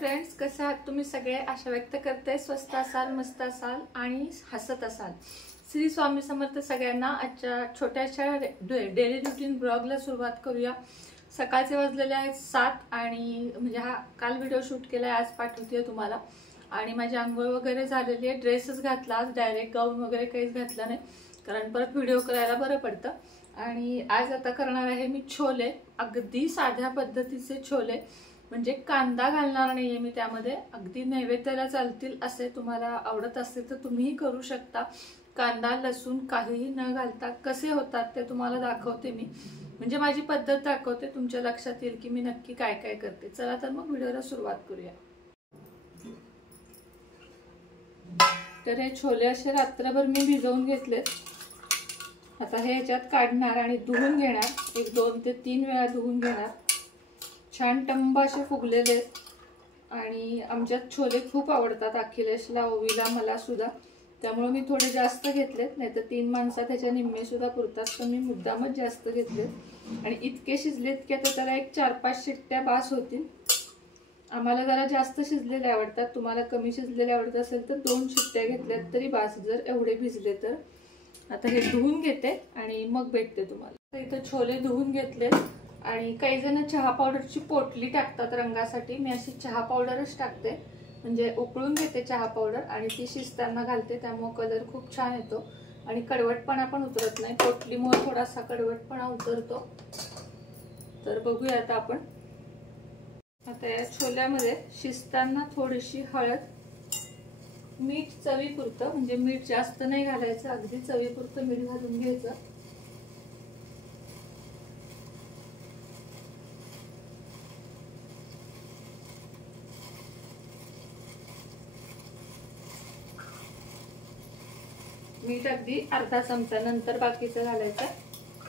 Friends, कसे आहात तुम्ही सगळे? आशा व्यक्त करते स्वस्त असाल, मस्त असाल आणि हसत असाल। श्री स्वामी समर्थ सगळ्यांना। आजच्या छोट्याशा डेली रुटीन ब्लॉगला सुरुवात करूया। सकाळचे वाजलेले आहेत 7 आणि म्हणजे हा काल व्हिडिओ शूट केलाय, आज पाठवते तुम्हाला। आणि माझी आंघोळ वगैरे झालेली आहे, ड्रेसच घातला आज, डायरेक्ट गाऊन वगैरे काहीच घातला नाही कारण परत व्हिडिओ करायला बरं पडतं। आणि आज आता करणार आहे मी छोले, अगदी साध्या पद्धतीचे छोले, म्हणजे कांदा घालणार नाहीये मी त्यामध्ये, अगदी नैवेद्याला चालतील असे। तुम्हाला आवडत असेल तर तुम्हीही करू शकता। कांदा लसूण काहीही न घालता कसे होतात ते तुम्हाला दाखवते मी, म्हणजे माझी पद्धत दाखवते, तुमच्या लक्षात येईल की मी नक्की काय काय करते। चला तर मग व्हिडिओला सुरुवात करूया। तर हे छोले असे रात्रभर मी भिजवून घेतलेत। आता हे याच्यात काढणार आणि धुवून घेणार, 1 2 ते 3 वेळा धुवून घेणार। छान टंब असे फुगलेले आहेत आणि आमच्यात छोले खूप आवडतात, अखिलेशला, ओवीला, मला सुद्धा, त्यामुळे मी थोडे जास्त घेतलेत, नाही तर 3 माणसात त्याच्या निम्मे सुद्धा पुरतात, तर मी मुद्दामच जास्त घेतलेत। आणि इतके शिजलेत की आता त्याला एक 4-5 शिट्ट्या बास होतील। आम्हाला जरा जास्त शिजलेले आवडतात, तुम्हाला कमी शिजलेले आवडत असेल तर 2 शिट्ट्या घेतल्यात तरी बास, जर एवढे भिजले तर। आता हे धुवून घेते आणि मग भेटते तुम्हाला। इथं छोले धुवून घेतलेत आणि काही जण चहा पावडरची पोटली टाकतात रंगासाठी, मी अशी चहा पावडरच टाकते, म्हणजे उकळून घेते चहा पावडर आणि ती शिजताना घालते, त्यामुळे कलर खूप छान येतो आणि कडवटपणा पण उतरत नाही। पोटलीमुळे थोडासा कडवटपणा उतरतो। तर बघूया आता आपण। आता या छोल्यामध्ये शिजताना थोडीशी हळद, मीठ चवीपुरतं, म्हणजे मीठ जास्त नाही घालायचं, अगदी चवीपुरतं मीठ घालून घ्यायचं। मीठ अगदी अर्धा चमचा, नंतर बाकीचं घालायचं,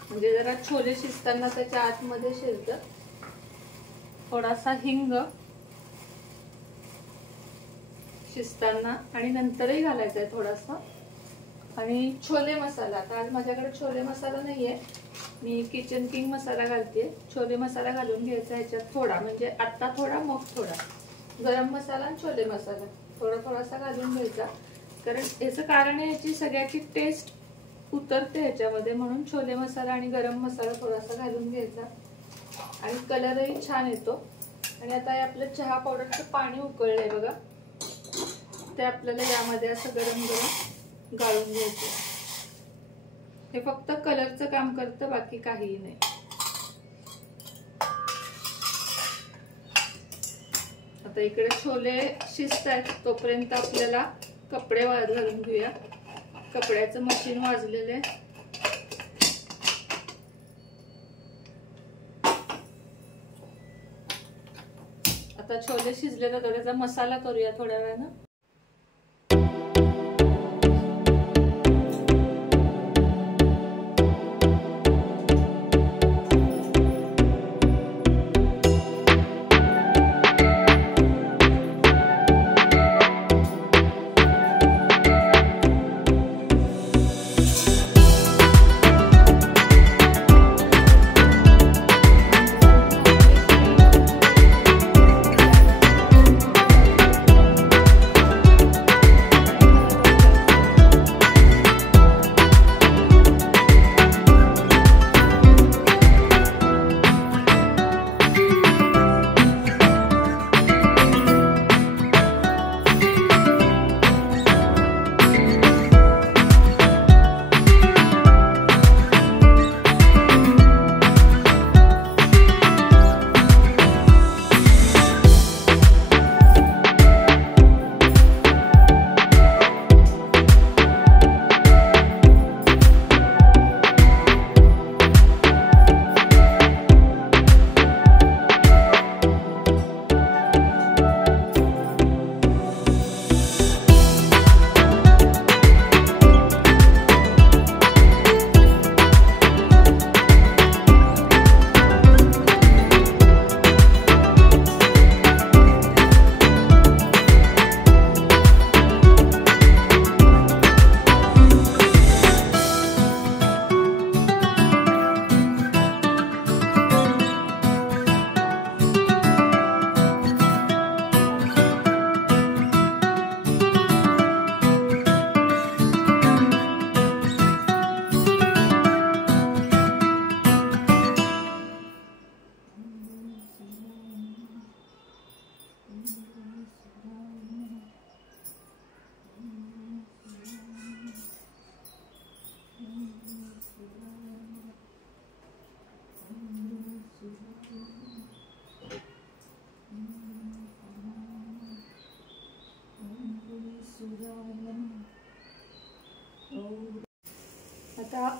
म्हणजे जरा छोले शिजताना त्याच्या आतमध्ये शिजतं। थोडासा हिंग शिजताना आणि नंतरही घालायचा आहे थोडासा। आणि छोले मसाला, आता आज माझ्याकडे छोले मसाला नाहीये, मी किचन किंग मसाला घालते। छोले मसाला घालून घ्यायचा ह्याच्यात थोडा, म्हणजे आता थोडा मग थोडा, गरम मसाला आणि छोले मसाला थोडासा घालून घ्यायचा, कारण याचं कारण आहे याची सगळ्याची टेस्ट उतरते ह्याच्यामध्ये, म्हणून छोले मसाला आणि गरम मसाला थोडासा घालून घ्यायचा आणि कलरही छान येतो। आणि आता हे आपलं चहा पावडरचं पाणी उकळलंय बघा, ते आपल्याला यामध्ये असं गरम गरम गाळून घ्यायचं। हे फक्त कलरचं काम करतं, बाकी काहीही नाही। आता इकडे छोले शिजतायत, तोपर्यंत आपल्याला कपडे वाळत घालून घेऊया। कपड्याचं मशीन वाजलेलं आहे। आता छोले शिजले तर थोडासा मसाला करूया थोड्या वेळानं।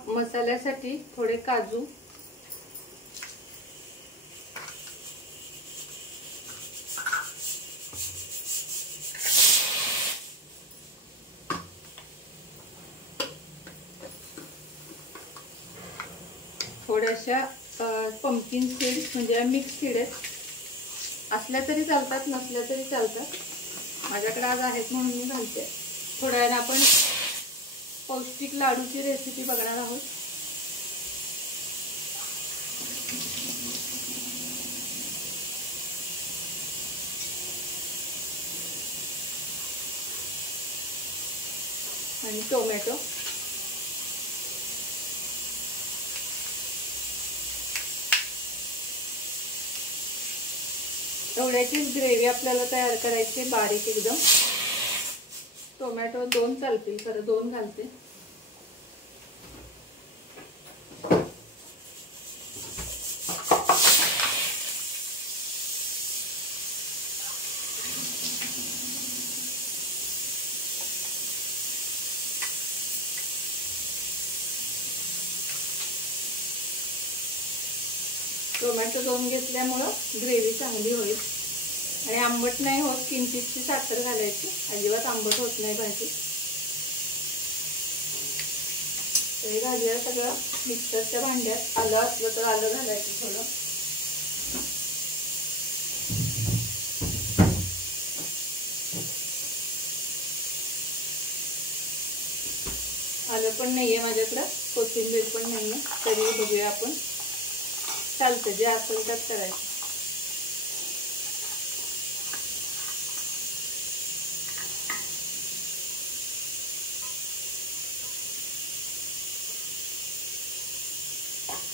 मसाल्यासाठी थोडे काजू, थोड्याशा पंपकिन सीड्स म्हणजे मिक्स सीड आहेत, असल्या तरी चालतात नसल्या तरी चालतात, माझ्याकडे आज आहेत म्हणून मी घालते. थोड्या वेळाने आपण पौष्टिक लाडूची रेसिपी बघणार आहोत. आणि टोमॅटो, एवढ्याचीच ग्रेव्ही आपल्याला तयार करायची बारीक एकदम. टोमॅटो 2 चालतील, खरं 2 घालते. टोमॅटो 2 घेतल्यामुळं ग्रेव्ही चांगली होईल आणि आंबट नाही होत. किंचितची साखर घालायची, अजिबात आंबट होत नाही भाजी. हे घालूया सगळं मिक्सरच्या भांड्यात. आलं असलं तर आलं घालायचं थोडं. आलं पण नाहीये माझ्याकडं, कोथिंबीर पण नाहीये, तरी बघूया आपण. चालतं, जे असेल त्यात करायचं.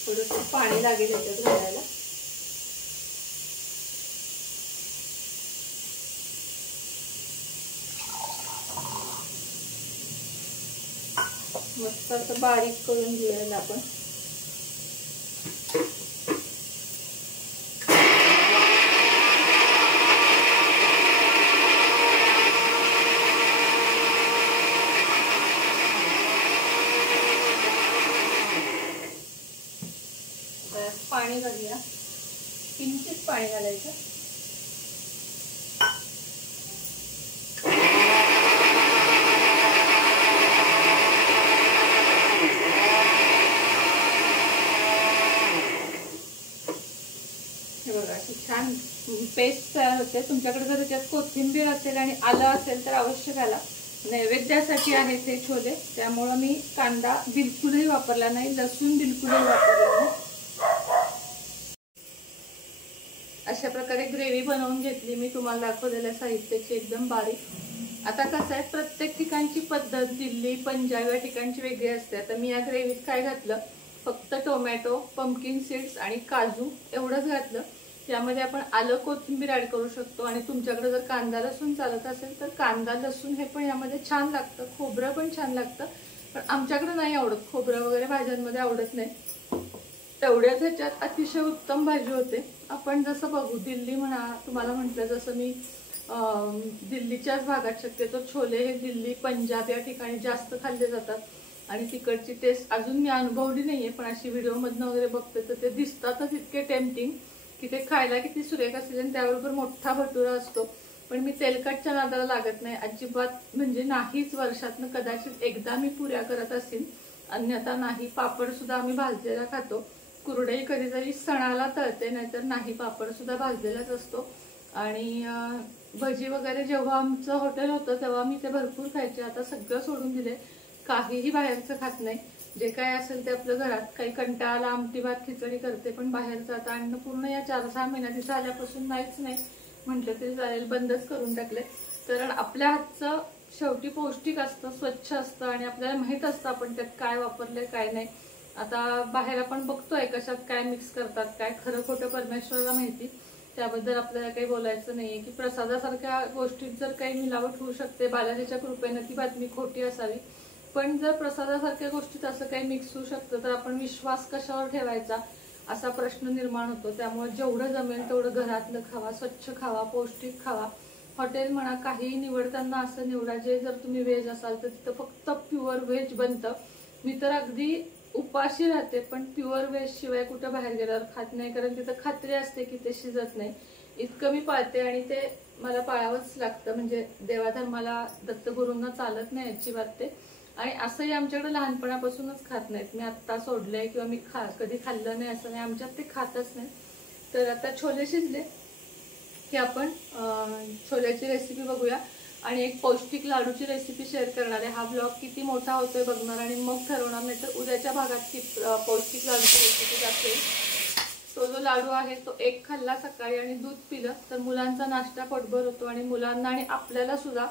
थोडंसं पाणी लागेल याच्यात घालायला. मस्त असं बारीक करून घेऊया आपण. पाणी घालूया, किंचित पाणी घालायचं. हे बघा अशी छान पेस्ट तयार होते. तुमच्याकडे जर त्याच्यात कोथिंबीर असेल आणि आलं असेल तर अवश्य घाला. नैवेद्यासाठी आहेत हे छोले, त्यामुळं मी कांदा बिलकुलही वापरला नाही, लसूण बिलकुलही वापरला नाही. अशा प्रकारे ग्रेव्ही बनवून घेतली मी, तुम्हाला दाखवलेल्या साहित्याची एकदम बारीक. आता कसं आहे, प्रत्येक ठिकाणची पद्धत, दिल्ली, पंजाब या ठिकाणची वेगळी असते. आता मी या ग्रेव्हीत काय घातलं, फक्त टोमॅटो, पंपकिन सीड्स आणि काजू एवढंच घातलं. यामध्ये आपण आलं कोथिंबीर ऍड करू शकतो आणि तुमच्याकडे जर कांदा लसूण चालत असेल तर कांदा लसूण हे पण यामध्ये छान लागतं. खोबरं पण छान लागतं, पण आमच्याकडे नाही आवडत खोबरं वगैरे, भाज्यांमध्ये आवडत नाही. तेवढ्याच ह्याच्यात अतिशय उत्तम भाजी होते. आपण जसं बघू, दिल्ली म्हणा, तुम्हाला म्हटलं जसं मी दिल्लीच्याच भागात शक्यतो छोले हे दिल्ली, पंजाब या ठिकाणी जास्त खाल्ले जातात आणि तिकडची टेस्ट अजून मी अनुभवली नाहीये, पण अशी व्हिडिओमधनं वगैरे बघते तर ते दिसतातच इतके टेम्पटिंग की ते खायला किती सुरेख असेल. आणि त्याबरोबर मोठा भटुरा असतो. पण मी तेलकटच्या नादाला लागत नाही अजिबात, म्हणजे नाहीच. वर्षातनं कदाचित एकदा मी पुऱ्या करत असेल, अन्यथा नाही. पापड सुद्धा आम्ही भाजलेला खातो. कुरडई कधीतरी सणाला तळते, नाहीतर नाही. पापड सुद्धा भाजलेलाच असतो. आणि भजी वगैरे जेव्हा आमचं हॉटेल होतं तेव्हा मी ते भरपूर खायचे. आता सगळं सोडून दिले, काहीही बाहेरचं खात नाही. जे काय असेल ते आपलं घरात. काही कंटाळाला आमटी भात खिचडी करते, पण बाहेरचं आता अन्न पूर्ण या 4-6 महिन्यात आल्यापासून नाहीच नाही म्हटलं तरी चालेल, बंदच करून टाकले. कारण आपल्या हातचं शेवटी पौष्टिक असतं, स्वच्छ असतं आणि आपल्याला माहित असतं आपण त्यात काय वापरलंय काय नाही. आता बाहेर आपण बघतोय कशात काय मिक्स करतात, काय खरं खोटं परमेश्वराला माहिती. त्याबद्दल आपल्याला काही बोलायचं नाहीये की प्रसादासारख्या गोष्टीत जर काही मिलावट होऊ शकते, बालाजीच्या कृपेनं ती बातमी खोटी असावी. पण जर प्रसादासारख्या गोष्टीत असं काही मिक्स होऊ शकतं तर आपण विश्वास कशावर ठेवायचा असा प्रश्न निर्माण होतो. त्यामुळे जेवढं जमेल तेवढं घरातलं खावा, स्वच्छ खावा, पौष्टिक खावा. हॉटेल म्हणा, काही निवडताना असं निवडा जे जर तुम्ही व्हेज असाल तर तिथं फक्त प्युअर व्हेज बनतं. मी तर अगदी उपाशी राहते, पण प्युअर व्हेज शिवाय कुठं बाहेर गेल्यावर खात नाही, कारण तिथं खात्री असते की ते शिजत नाही. इतकं मी पाळते आणि ते मला पाळावंच लागतं. म्हणजे देवाधर्माला दत्तगुरूंना चालत नाही अजिबात ते. आणि असंही आमच्याकडे लहानपणापासूनच खात नाहीत. मी आत्ता सोडलंय किंवा मी कधी खाल्लं नाही असं नाही, आमच्यात ते खातच नाही. तर आता छोले शिजले की आपण छोल्याची रेसिपी बघूया आणि एक पौष्टिक लाडूची रेसिपी शेअर करणार आहे. हा ब्लॉग किती मोठा होतोय बघणार आणि मग ठरवणार, नाही तर उद्याच्या भागात की पौष्टिक लाडूची रेसिपी दाखवेल. तो जो लाडू आहे तो एक खाल्ला सकाळी आणि दूध पिलं तर मुलांचा नाश्ता पोटभर होतो. आणि मुलांना आणि आपल्याला सुद्धा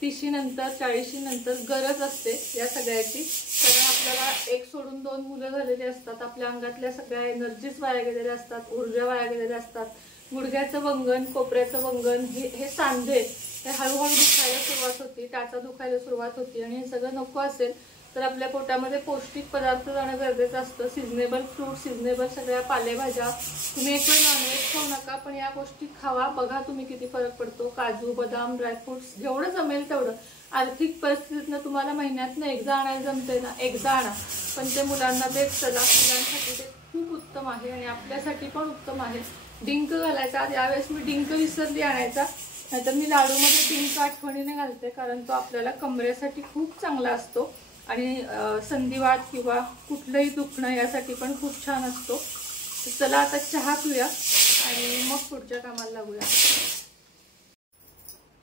30 नंतर 40 नंतर गरज असते या सगळ्याची. कारण आपल्याला एक सोडून 2 मुलं झालेली असतात, आपल्या अंगातल्या सगळ्या एनर्जीज वाया गेलेल्या असतात, ऊर्जा वाया गेलेल्या असतात. गुडघ्याचं वंगण, कोपऱ्याचं वंगण, हे सांधे हे हळूहळू दुखायला सुरुवात होती, टाचा दुखायला सुरुवात होती. आणि हे सगळं नको असेल तर आपल्या पोटामध्ये पौष्टिक पदार्थ जाणं गरजेचं असतं. सिजनेबल फ्रूट, सिजनेबल सगळ्या पालेभाज्या. तुम्ही एक वेळ नॉनव्हेज खाऊ नका, पण या गोष्टी खावा. बघा तुम्ही किती फरक पडतो. काजू, बदाम, ड्रायफ्रुट्स जेवढं जमेल तेवढं. आर्थिक परिस्थितीनं तुम्हाला महिन्यातनं एकदा आणायला जमते ना, एकदा आणा, पण ते मुलांना देत चला. मुलांसाठी ते खूप उत्तम आहे आणि आपल्यासाठी पण उत्तम आहे. डिंक घालायचा, यावेळेस मी डिंक विसरली आणायचा, नाहीतर मी लाडूमध्ये डिंक आठवणीने घालते, कारण तो आपल्याला कमरेसाठी खूप चांगला असतो आणि संधिवात किंवा कुठलंही दुखणं यासाठी पण खूप छान असतो. तर चला आता चहा पिऊया आणि मग पुढच्या कामाला लागूया.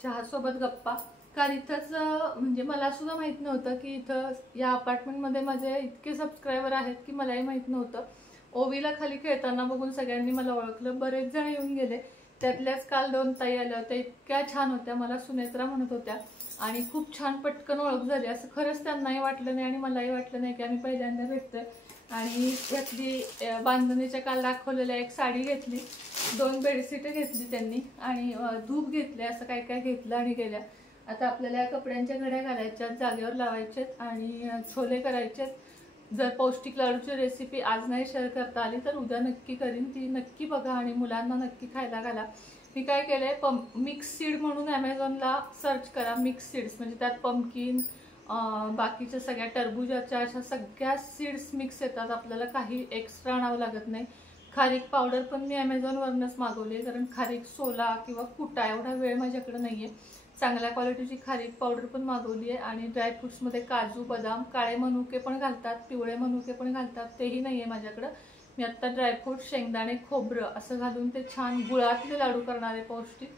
चहासोबत गप्पा. कारण इथंच म्हणजे मला सुद्धा माहित नव्हतं की इथं या अपार्टमेंटमध्ये माझे इतके सबस्क्रायबर आहेत की मलाही माहित नव्हतं. ओवीला खाली खेळताना बघून सगळ्यांनी मला ओळखलं. बरेच जण येऊन गेले, त्यातल्याच काल 2 ताई आल्या होत्या, इतक्या छान होत्या, मला सुनेत्रा म्हणत होत्या आणि खूप छान पटकन ओळख झाली. असं खरंच त्यांनाही वाटलं नाही आणि मलाही वाटलं नाही की आम्ही पहिल्यांदा भेटतोय. आणि यातली बांधणीच्या काल दाखवलेल्या एक साडी घेतली, 2 बेडशीट घेतली त्यांनी आणि धूप घेतले, असं काय काय घेतलं आणि गेल्या. आता आपल्याला या कपड्यांच्या घड्या घालायच्या, जागेवर लावायच्यात आणि छोले करायचेत. जर पौष्टिक लाडूची रेसिपी आज नाही शेअर करता आली तर उद्या नक्की करीन, ती नक्की बघा आणि मुलांना नक्की खायला घाला. मी काय केलंय, मिक्स सीड म्हणून ॲमेझॉनला सर्च करा. मिक्स सीड्स म्हणजे त्यात पंपकिन, बाकीच्या सगळ्या टरबूजाच्या अशा सगळ्या सीड्स मिक्स येतात. आपल्याला काही एक्स्ट्रा आणावं लागत नाही. खारीक पावडर पण मी ॲमेझॉनवरूनच मागवली, कारण खारीक सोला किंवा कुटा एवढा वेळ माझ्याकडे नाहीये. चांगल्या क्वालिटीची खारीक पावडर पण मागवली आहे. आणि ड्रायफ्रुट्समध्ये काजू, बदाम, काळे मनुके पण घालतात, पिवळे मनुके पण घालतात, तेही नाही आहे माझ्याकडं. मी आत्ता ड्रायफ्रूट, शेंगदाणे, खोबरं असं घालून ते छान गुळातले लाडू करणार आहे पौष्टिक.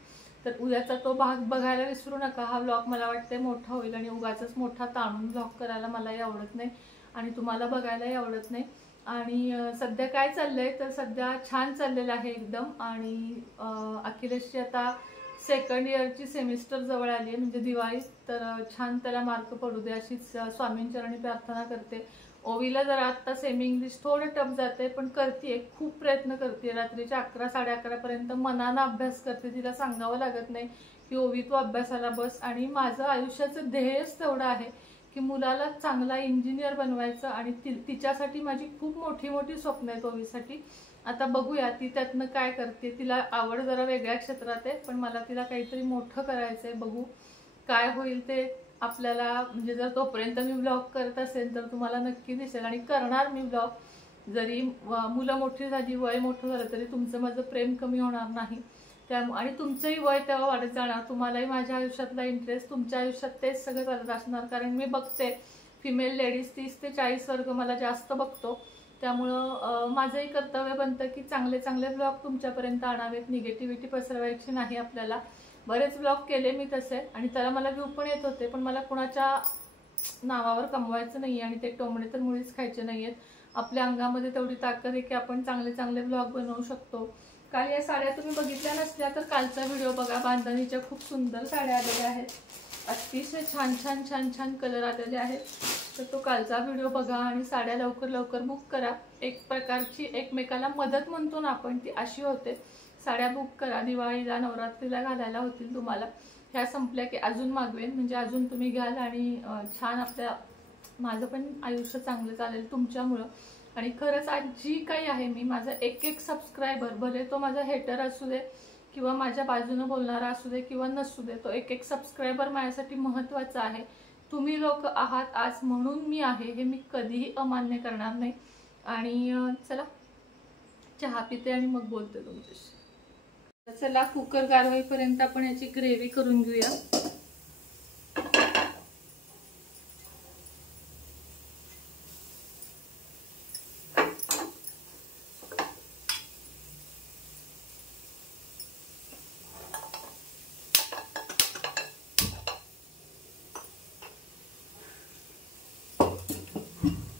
तर उद्याचा तो भाग बघायला विसरू नका. हा ब्लॉग मला वाटते मोठा होईल आणि उगाचच मोठा ताणून ब्लॉग करायला मलाही आवडत नाही आणि तुम्हाला बघायलाही आवडत नाही. आणि सध्या काय चाललंय तर सध्या छान चाललेलं आहे एकदम. आणि अखिलेशची आता 2nd इयरची सेमिस्टर जवळ आली आहे, म्हणजे दिवाळी. तर छान त्याला मार्क पडू दे अशीच स्वामींचरणी प्रार्थना करते. ओवीला जरा आत्ता सेमी इंग्लिश थोडं टफ जाते, पण करते, खूप प्रयत्न करते. रात्रीच्या 11, 11:30 पर्यंत मनानं अभ्यास करते. तिला सांगावं लागत नाही की ओवी तू अभ्यासाला बस. आणि माझं आयुष्याचं ध्येयच तेवढं आहे की मुलाला चांगला इंजिनियर बनवायचं आणि तिच्यासाठी माझी खूप मोठी मोठी स्वप्न आहेत ओवीसाठी. आता बघूया ती त्यातनं काय करते. तिला आवड जरा वेगळ्या क्षेत्रात आहे, पण मला तिला काहीतरी मोठं करायचंय. बघू काय होईल ते आपल्याला. म्हणजे जर तोपर्यंत मी ब्लॉग करत असेल तर तुम्हाला नक्की दिसेल आणि करणार मी ब्लॉग. जरी मुलं मोठी झाली, वय मोठं झालं, तरी तुमचं माझं प्रेम कमी होणार नाही. आणि तुमचंही वय तेव्हा वाढत जाणार. तुम्हालाही माझ्या आयुष्यातला इंटरेस्ट, तुमच्या आयुष्यात तेच सगळं चालत असणार. कारण मी बघते फिमेल लेडीज 30 ते 40 वर्ग मला जास्त बघतो. त्यामुळं माझंही कर्तव्य बनतं की चांगले चांगले ब्लॉग तुमच्यापर्यंत आणावेत. निगेटिव्हिटी पसरवायची नाही आपल्याला. बरेच ब्लॉग केले मी तसे आणि त्याला मला व्ह्यू पण येत होते, पण मला कुणाच्या नावावर कमवायचं नाही आणि ते टोमणे तर मुळीच खायचे नाही आहेत. आपल्या अंगामध्ये तेवढी ताकद आहे की आपण चांगले चांगले ब्लॉग बनवू शकतो. काल या साड्या तुम्ही बघितल्या नसल्या तर कालचा व्हिडिओ बघा. बांधणीच्या खूप सुंदर साड्या आलेल्या आहेत, अतिशय छान छान छान छान कलर आलेले आहेत. तर तो कालचा व्हिडिओ बघा आणि साड्या लवकर लवकर बुक करा. एक प्रकारची एकमेकाला मदत म्हणतो ना आपण, ती अशी होते. साड्या बुक करा, दिवाळीला नवरात्रीला घालायला होतील तुम्हाला. ह्या संपल्या की अजून मागवेन, म्हणजे अजून तुम्ही घ्याल आणि छान आपल्या माझं पण आयुष्य चांगलं चालेल तुमच्यामुळं. आणि खरंच आज जी काही आहे मी, माझा एक एक सबस्क्रायबर, भले तो माझा हेटर असू दे किंवा माझ्या बाजूने बोलणारा असू दे किंवा नसू दे, तो एक एक सबस्क्रायबर माझ्यासाठी महत्त्वाचा आहे. तुम्ही लोक आहात आज म्हणून मी आहे, हे मी कधीही अमान्य करणार नाही. आणि चला चहा पिते आणि मग बोलते तुमच्याशी. चला कुकर गार होईपर्यंत आपण याची ग्रेव्ही करून घेऊया.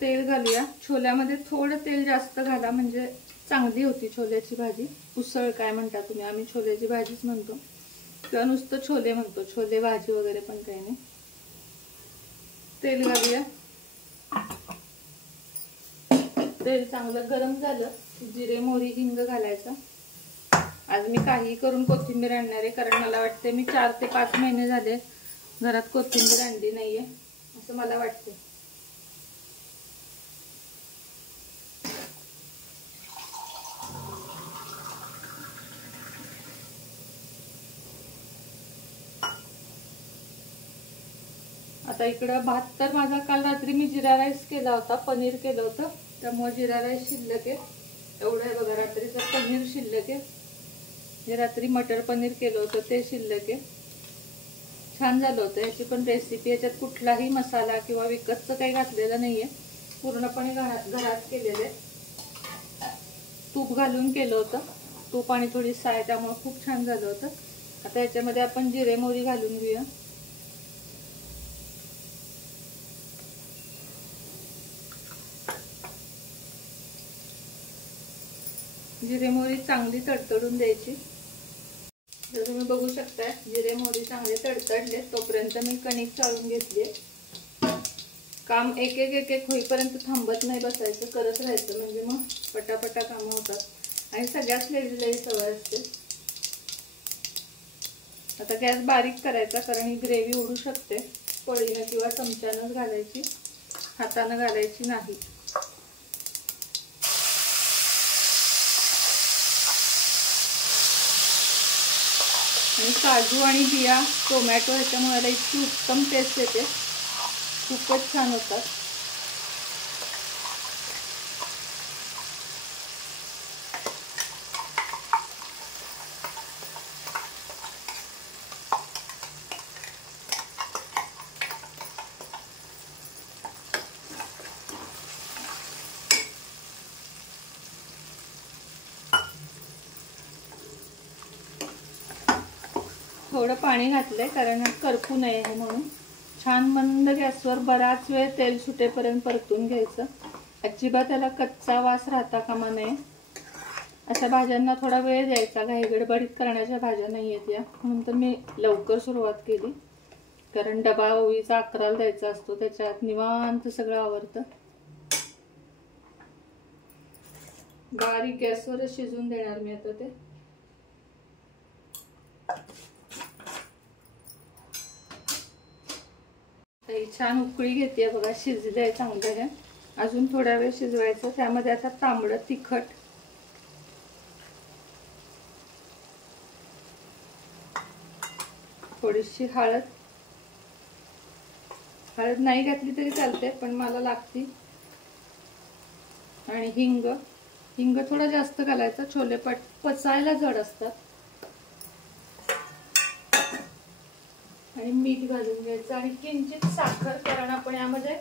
तेल घालूया. छोल्यामध्ये थोडं तेल जास्त घाला म्हणजे चांगली होती छोल्याची भाजी. उसळ काय म्हणता तुम्ही, आम्ही छोल्याची भाजीच म्हणतो किंवा नुसतं छोले म्हणतो, छोले भाजी वगैरे पण काही नाही. तेल घालूया. तेल चांगलं गरम झालं जिरे मोहरी हिंग घालायचं. आज मी काही करून कोथिंबीर आणणार आहे, कारण मला वाटते मी 4 ते 5 महिने झाले घरात कोथिंबीर आणली नाहीये असं मला वाटते. आता इकडं भात तर माझा काल रात्री मी जिरा राईस केला होता, पनीर केलं होतं, त्यामुळे जिरा राईस शिल्लक आहे. एवढं आहे बघा, रात्रीचं पनीर शिल्लक आहे. हे रात्री मटर पनीर केलं होतं ते शिल्लक आहे. छान झालं होतं. याची पण रेसिपी, याच्यात कुठलाही मसाला किंवा विकतचं काही घातलेलं नाहीये, पूर्णपणे घरात केलेलं आहे. तूप घालून केलं होतं, तूप आणि थोडी साय, त्यामुळे खूप छान झालं होतं. आता याच्यामध्ये आपण जिरे मोहरी घालून घेऊया. जिरे मोहरी चांगली तडतडून द्यायची. जर तुम्ही बघू शकताय जिरे मोहरी चांगले तडतडले, तोपर्यंत मी कणिक चाळून घेतली. काम एक एक होईपर्यंत थांबत नाही बसायचं, करत राहायचं, म्हणजे मग पटापटा कामं होतात आणि सगळ्याच लेडीजला सवय असते. आता गॅस बारीक करायचा, कारण ही ग्रेव्ही उडू शकते. पळीनं किंवा चमच्यानंच घालायची, हातानं घालायची नाही. आणि काजू आणि बिया टोमॅटो ह्याच्यामुळे याला इतकी उत्तम टेस्ट येते, खूपच छान होतात. थोडं पाणी घातलंय कारण करपू नये म्हणून. छान मंद गॅसवर बराच वेळ तेल सुटेपर्यंत परतून घ्यायचं. अजिबात त्याला कच्चा वास राहता कामा नये. अशा भाज्यांना थोडा वेळ द्यायचा, घाई गडबडीत करण्याच्या भाज्या नाही आहेत या, म्हणून तर मी लवकर सुरुवात केली, कारण डबा ओळीचा 11ला द्यायचा असतो, त्याच्यात निवांत सगळं आवरतं. बारीक गॅसवरच शिजून देणार मी आता ते. छान उकळी घेते बघा, शिजलंय चांगलं आहे. अजून थोडा वेळ शिजवायचं. त्यामध्ये आता तांबडं तिखट, थोडीशी हळद नाही घातली तरी चालते पण मला लागती, आणि हिंग थोडा जास्त घालायचा, छोले पचायला जड असतात. आणि मीठ घालून घ्यायचं आणि किंचित साखर, कारण आपण यामध्ये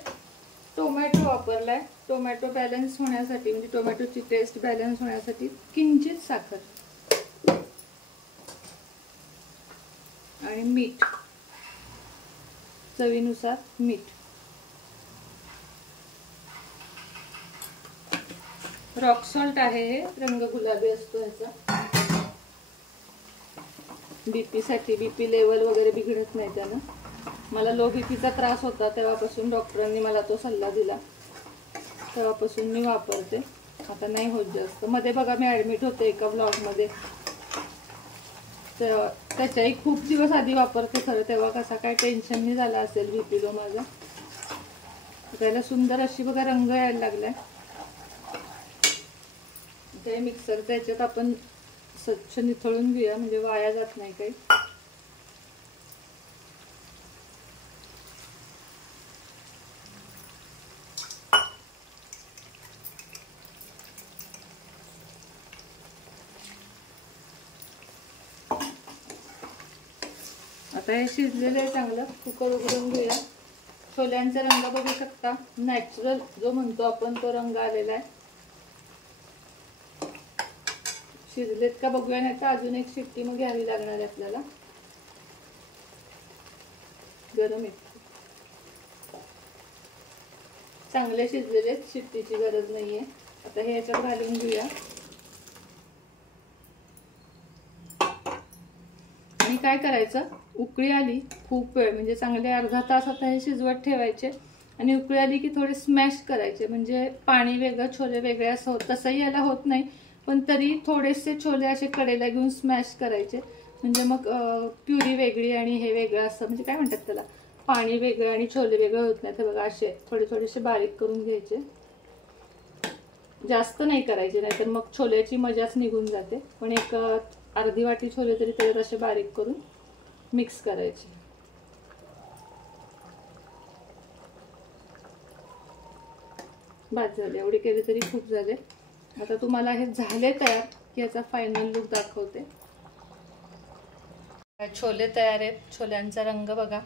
टोमॅटो वापरलाय. टोमॅटो बॅलन्स होण्यासाठी, म्हणजे टोमॅटोची टेस्ट बॅलन्स होण्यासाठी किंचित साखर आणि मीठ, चवीनुसार मीठ. रॉक सॉल्ट आहे हे, रंग गुलाबी असतो ह्याचा. बीपी साठी, बीपी लेवल वगैरे बिघडत नाही त्यानं. मला लो बीपीचा त्रास होता, तेव्हापासून डॉक्टरांनी मला तो सल्ला दिला, तेव्हापासून मी वापरते. आता नाही होत जास्त. मध्ये बघा मी ऍडमिट होते एका ब्लॉगमध्ये, त्याच्याही खूप दिवस आधी वापरते खरं, तेव्हा कसा काय टेन्शन नाही झाला असेल बीपी लो माझा. त्याला सुंदर अशी बघा रंग यायला लागलाय. ते मिक्सरच्या याच्यात आपण स्वच्छ निथळून घेऊया, म्हणजे वाया जात नाही काही. आता हे शिजलेलं आहे चांगलं. कुकर उघडून घेऊया. छोल्यांचा रंग बघू शकता, नॅचरल जो म्हणतो आपण तो रंग आलेला आहे. शिजलेत का बघूया, नाही तर अजून एक शिट्टी मग घ्यावी लागणार आहे आपल्याला. गरम आहे, चांगले शिजलेले, शिट्टीची गरज नाहीये. आता हे याच्यात घालून घेऊया आणि काय करायचं, उकळी आली खूप वेळ म्हणजे चांगले अर्धा तास आता हे शिजवत ठेवायचे आणि उकळी आली की थोडे स्मॅश करायचे, म्हणजे पाणी वेगळं छोले वेगळे असं होत. तसंही याला होत नाही, पण तरी थोडेसे छोले असे कडेला घेऊन स्मॅश करायचे, म्हणजे मग प्युरी वेगळी आणि हे वेगळं असं, म्हणजे काय म्हणतात त्याला, पाणी वेगळं आणि छोले वेगळे होत नाही. तर बघा असे थोडे थोडेसे बारीक करून घ्यायचे, जास्त नाही करायचे, नाहीतर मग छोल्याची मजाच निघून जाते. पण एक अर्धी वाटी छोले तरी त्याच्यात असे बारीक करून मिक्स करायचे. बाद झाले, एवढे केले तरी खूप झाले. आता तुम्हाला हे झाले तयार की याचा फायनल लुक दाखवते. छोले तयार आहेत. छोल्यांचा रंग बघा.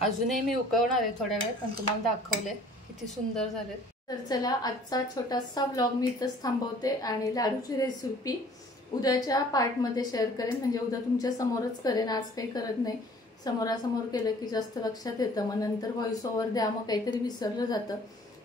अजूनही मी उकळवणार आहे थोड्या वेळ, पण तुम्हाला दाखवले किती सुंदर झालेत. तर चला, आजचा छोटासा व्लॉग मी इथंच थांबवते आणि लाडूची रेसिपी उद्याच्या पार्टमध्ये शेअर करेन. म्हणजे उद्या तुमच्या समोरच करेन, आज काही करत नाही. समोरासमोर केलं की जास्त लक्षात येतं, मग नंतर व्हॉइस ओव्हर द्या मग काहीतरी विसरलं जातं.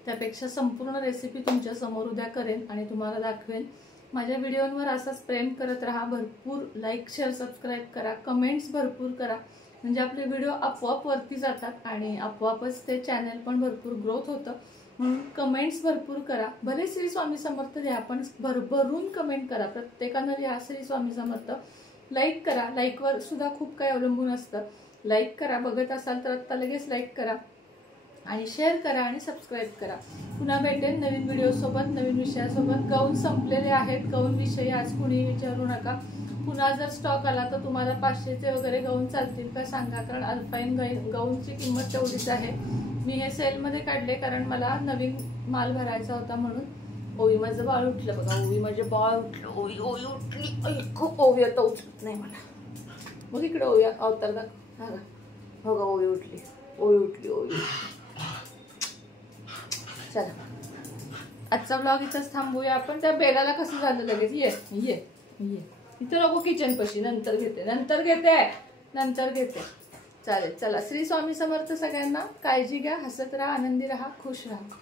त्यापेक्षा संपूर्ण रेसिपी तुमच्या समोर उद्या करेन आणि तुम्हाला दाखवेन. माझ्या व्हिडिओवर असाच प्रेम करत राहा. भरपूर लाईक, शेअर, सबस्क्राईब करा, कमेंट्स भरपूर करा, म्हणजे आपले व्हिडिओ आपोआप वरती जातात आणि आपोआपच ते चॅनल पण भरपूर ग्रोथ होतं. म्हणून कमेंट्स भरपूर करा. भले श्री स्वामी समर्थ द्या, पण भरभरून कमेंट करा. प्रत्येकानं लिहा श्री स्वामी समर्थ. लाईक करा, लाईकवर सुद्धा खूप काही अवलंबून असतं. लाईक करा, बघत असाल तर आत्ता लगेच लाईक करा आणि शेअर करा आणि सबस्क्राईब करा. पुन्हा भेटेन नवीन व्हिडिओसोबत, नवीन विषयासोबत. गाऊन संपलेले आहेत, गाऊन विषयी आज कुणी विचारू नका. पुन्हा जर स्टॉक आला तर तुम्हाला 500चे वगैरे गाऊन चालतील का सांगा, कारण अल्पाईन गाऊनची किंमत तेवढीच आहे. मी हे सेलमध्ये काढले कारण मला नवीन माल भरायचा होता म्हणून. ओवी माझं बाळ उठलं बघा, ओवी माझे बाळ उठलं, ओवी ओवी उठली. खूप ओवी आता उचलत नाही मला. मग इकडे ओवी अवतार दाखव. हा बघा, ओवी उठली, ओवी उठली, ओवी. चला, आजचा ब्लॉग इथंच थांबूया आपण. त्या बेलाला कसं झालं लगेच. ये ये ये इथं नको, किचन पाशी. नंतर घेते, नंतर घेते, नंतर घेते. चालेल, चला. श्री स्वामी समर्थ सगळ्यांना. काळजी घ्या, हसत राहा, आनंदी राहा, खुश राहा.